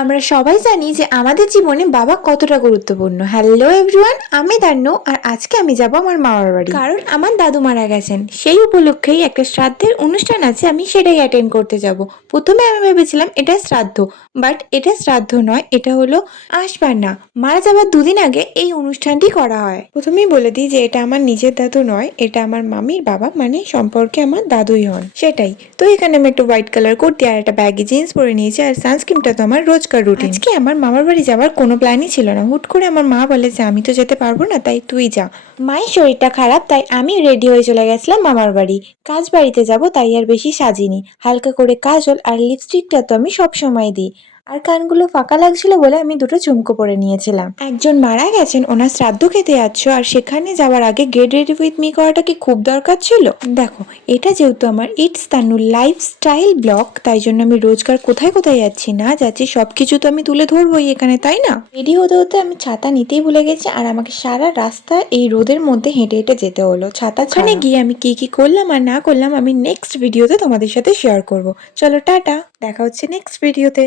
আমরা সবাই জানি যে আমাদের জীবনে বাবা কতটা গুরুত্বপূর্ণ। হ্যালো এভরিওয়ান আমি দান্নু আর আজকে আমি যাব আমার মামার বাড়ি। কারণ আমার দাদু মারা গেছেন। সেই উপলক্ষেই একটা শ্রাদ্ধের অনুষ্ঠান আছে, আমি সেটাই অ্যাটেন্ড করতে যাব। প্রথমে আমি ভেবেছিলাম এটা শ্রাদ্ধ বাট এটা শ্রাদ্ধ নয়, এটা হলো আসবার না মারা যাবার দুদিন আগে এই অনুষ্ঠানটি করা হয়। প্রথমেই বলে দিই যে এটা আমার নিজের দাদু নয়, এটা আমার মামির বাবা মানে সম্পর্কে আমার দাদুই হন। সেটাই। তো এখানে আমি একটু হোয়াইট কালার কুর্তি আর একটা ব্যাগি জিন্স পরে নিয়েছি, আর সানস্ক্রিনটা তো আমার রোজকার রুটিন আজকে আমার মামার বাড়ি যাওয়ার কোনো প্ল্যানই ছিল না। হুট করে আমার মা বলে যে, আমি তো যেতে পারব না, তাই তুই যা। মায়ের শরীরটা খারাপ, তাই আমি রেডি হয়ে চলে গেছিলাম মামার বাড়ি। কাজ বাড়িতে যাব, তাই আর বেশি সাজিনি। হালকা করে কাজল আর লিপস্টিকটা তো আমি সব সময় দিই। আর কানগুলো ফাঁকা লাগছিল বলে আমি দুটো চুমকো পরে নিয়েছিলাম। একজন মারা গেছেন ওনার শ্রাদ্ধ খেতে যাচ্ছ আর সেখানে যাওয়ার আগে গেট রেডি উইথ মি করাটা কি খুব দরকার ছিল? দেখো এটা যেহেতু আমার ইটস তানু লাইফস্টাইল ব্লগ তাই জন্য আমি রোজগার কোথায় কোথায় যাচ্ছি না যাচ্ছি সব কিছু তো আমি তুলে ধরবোই এখানে তাই না? রেডি হতে হতে আমি ছাতা নিতেই ভুলে গেছি আর আমাকে সারা রাস্তা এই রোদের মধ্যে হেঁটে হেঁটে যেতে হলো। ছাতা ওখানে গিয়ে আমি কি কি করলাম আর না করলাম আমি নেক্সট ভিডিওতে তোমাদের সাথে শেয়ার করব। চলো টাটা। দেখা হচ্ছে নেক্সট ভিডিওতে